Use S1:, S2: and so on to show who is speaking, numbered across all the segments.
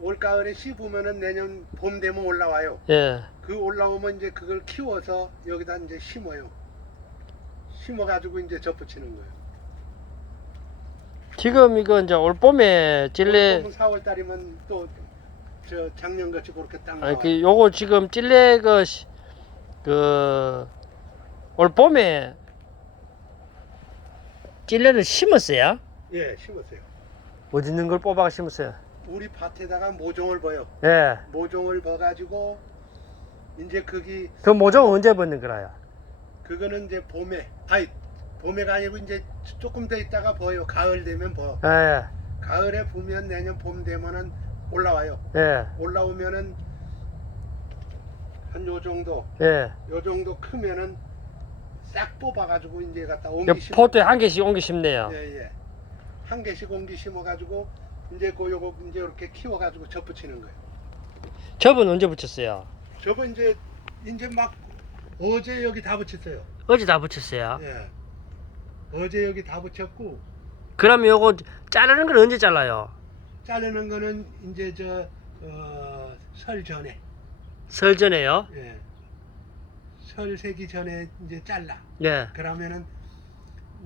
S1: 올 가을에 씹으면은 내년 봄 되면 올라와요.
S2: 예.
S1: 그 올라오면 이제 그걸 키워서 여기다 이제 심어요. 심어가지고 이제 접붙이는 거예요.
S2: 지금 이거 이제 올 봄에 찔레
S1: 4월 달이면 또 저 작년 같이 그렇게 딱 나와요.
S2: 아니 그 요거 지금 찔레 그그올 봄에 찔레를 심었어요?
S1: 예, 심었어요.
S2: 어디 있는 걸 뽑아가 심었어요?
S1: 우리 밭에다가 모종을 버요.
S2: 예.
S1: 모종을 버가지고 이제 거기
S2: 그 모종 언제 벗는 거라요?
S1: 그거는 이제 봄에 아니 봄에가 아니고 이제 조금 더 있다가 버요. 가을 되면 버.
S2: 예.
S1: 가을에 보면 내년 봄 되면은 올라와요.
S2: 예.
S1: 올라오면은 한 요 정도,
S2: 예.
S1: 요 정도 크면은 싹 뽑아가지고 이제 갖다
S2: 요
S1: 옮기 심어.
S2: 포트에 한 개씩 옮겨 심네요.
S1: 예, 예. 한 개씩 옮기 심어가지고 이제 그 요거 이제 이렇게 키워가지고 접붙이는 거예요.
S2: 접은 언제 붙였어요?
S1: 저거 이제 이제 막 어제 여기 다 붙였어요.
S2: 어제 다 붙였어요.
S1: 예. 어제 여기 다 붙였고
S2: 그러면 요거 자르는 걸 언제 잘라요?
S1: 자르는 거는 이제 저 어, 설 전에
S2: 설 전에요?
S1: 예. 설 세기 전에 이제 잘라.
S2: 예.
S1: 그러면은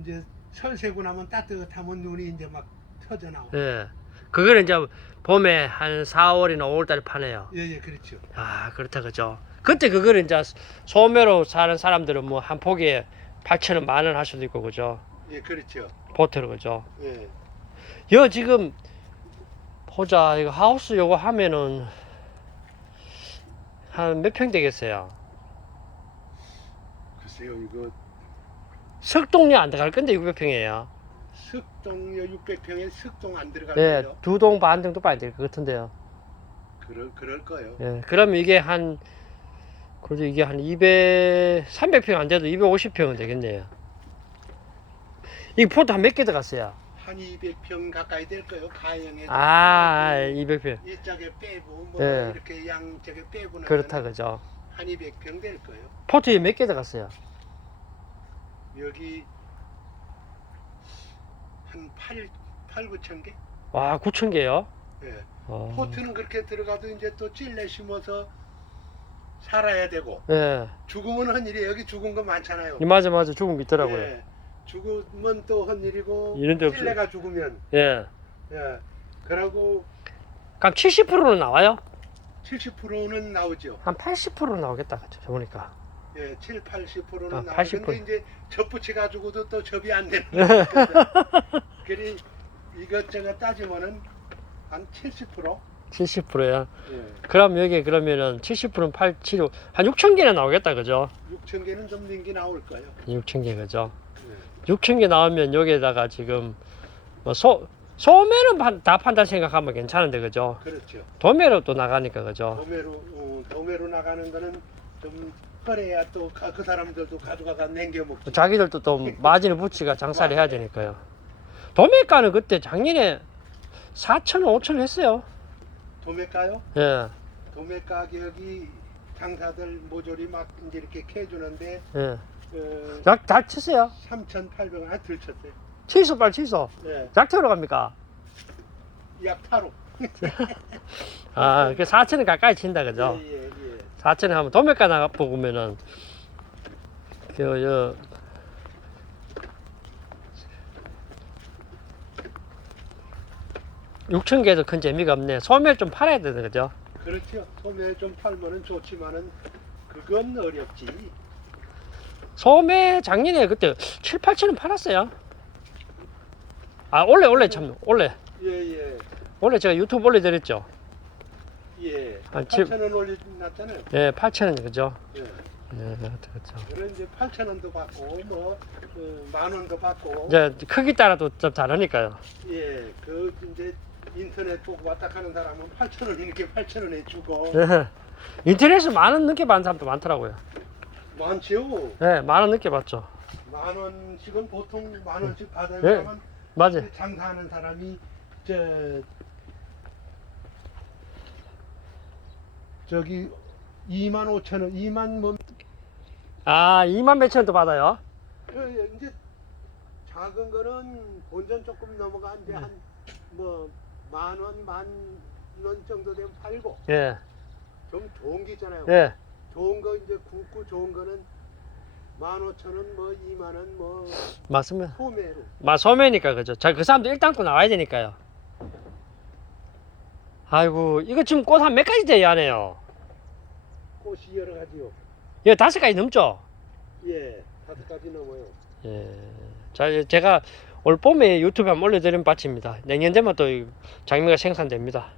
S1: 이제 설 세고 나면 따뜻하면 눈이 이제 막 터져 나와.
S2: 예. 그거는 이제 봄에 한 4월이나 5월 달에 파네요.
S1: 예, 예, 그렇죠.
S2: 아, 그렇다 그죠. 그때 그거를 이제 소매로 사는 사람들은 뭐 한 포기에 8천 원, 만 원 할 수도 있고 그죠.
S1: 예, 그렇죠.
S2: 보트로 그죠.
S1: 예.
S2: 여 지금 보자 이거 하우스 요거 하면은 한 몇 평 되겠어요?
S1: 글쎄요, 이거
S2: 석동리 안 들어갈 건데 600평이에요.
S1: 습동요 600평에 습동 안
S2: 예,
S1: 거예요.
S2: 두 동 반 정도 봐야 될 것 같은데요.
S1: 그럴 그럴 거예요.
S2: 예, 그러면 이게 한 그래도 이게 한 200, 300평 안 돼도 250평은 되겠네요. 이 포트 한 몇 개 들어갔어요?
S1: 한 200평 가까이 될 거예요. 가형에
S2: 아, 200평.
S1: 이 쪽에 빼고 뭐
S2: 예.
S1: 이렇게 양 쪽에 빼고
S2: 그렇다 그죠.
S1: 한 200평 될 거예요.
S2: 포트에 몇 개 들어갔어요?
S1: 여기 한 8, 8, 9천 개?
S2: 와, 9천 개요?
S1: 예.
S2: 어.
S1: 포트는 그렇게 들어가도 이제 또 찔레 심어서 살아야 되고
S2: 예.
S1: 죽으면 헛일이 여기 죽은 거 많잖아요.
S2: 맞아, 맞아. 죽은 게 있더라고요.
S1: 예. 죽으면 또 헛일이고
S2: 이런 데 없어요.
S1: 찔레가 죽으면
S2: 예.
S1: 예. 그러고
S2: 그럼 70%는 나와요?
S1: 70%는 나오죠.
S2: 한 80%는 나오겠다. 그죠? 보니까.
S1: 예, 7, 80%는
S2: 아,
S1: 나오는데
S2: 80%.
S1: 이제 접 붙이 가지고도 또 접이 안 되는
S2: 네.
S1: 그리 이것저것 따지면은 한 70%?
S2: 70%야.
S1: 예.
S2: 그럼 여기 그러면은 70%는 8, 7, 한 6천 개는 나오겠다. 그죠?
S1: 6천 개는 좀 넘게 나올 거예요.
S2: 6천 개 그죠?
S1: 예.
S2: 6천 개 나오면 여기에다가 지금 뭐 소, 소매는 판- 다 판다 생각하면 괜찮은데 그죠?
S1: 그렇죠.
S2: 도매로 또 나가니까 그죠?
S1: 도매로 어, 도매로 나가는 거는 좀 그래야 또 그 사람들도 가져가가 남겨 먹지.
S2: 자기들도 또 마진을 붙이가 장사를 해야 되니까요. 도매가는 그때 작년에 4천 원, 5천 원 했어요. 도매가요? 예,
S1: 도매 가 격이 장사들 모조리 막 이제 이렇게 캐주는데
S2: 예.
S1: 어,
S2: 약, 다 치세요.
S1: 3,800원 아 들쳤어요.
S2: 취소 빨리 취소.
S1: 예.
S2: 약태로 갑니까?
S1: 약 타로.
S2: 아, 그 4천 원 가까이 친다 그죠?
S1: 예, 예, 예.
S2: 4천 원 하면 도매가 나가 보면은 그, 저, 육천 개도 큰 재미가 없네. 소매를 좀 팔아야 되는 거죠.
S1: 그렇죠. 소매 좀 팔면은 좋지만은 그건 어렵지.
S2: 소매 작년에 그때 7, 8천 원 팔았어요. 아, 원래, 원래 참, 원래,
S1: 예, 예.
S2: 원래 제가 유튜브 올려드렸죠.
S1: 예.
S2: 아, 집-
S1: 8,000원 올려놨잖아요.
S2: 예, 8천 원, 그죠?
S1: 예.
S2: 예, 그렇죠.
S1: 그런 이제 8,000원도 받고 뭐 그, 만 원도 받고
S2: 이제 크기 따라도 좀 다르니까요.
S1: 예. 그 이제 인터넷 보고 왔다 가는 사람은 8,000원 이렇게 8,000원에 주고
S2: 예. 인터넷에 만 원 넘게 받는 사람도 많더라고요.
S1: 많지요.
S2: 예, 만 원 넘게 받죠.
S1: 만 원씩은 보통 만 원씩 받아야
S2: 예. 맞아요.
S1: 장사하는 사람이 저 저기 2만 5천 원, 2만 뭐
S2: 아, 2만 몇천 원도 받아요.
S1: 그 이제 작은 거는 본전 조금 넘어가 이제
S2: 네.
S1: 한뭐 만 원, 만 10년 정도 되면 팔고
S2: 예,
S1: 좀 좋은 게 있잖아요.
S2: 예.
S1: 좋은 거 이제 굵고 좋은 거는 15,000원 뭐 2만 원 뭐
S2: 맞습니다.
S1: 소매로
S2: 마 소매니까 그죠. 자, 그 사람도 일단 고 나와야 되니까요. 아이고, 이거 지금 꽃 한 몇 가지 돼야 하네요.
S1: 꽃이 여러 가지요.
S2: 이거 다섯 가지 넘죠?
S1: 예, 다섯 가지 넘어요.
S2: 예. 자, 제가 올 봄에 유튜브에 한번 올려드린 밭입니다. 내년 되면 또이 장미가 생산됩니다.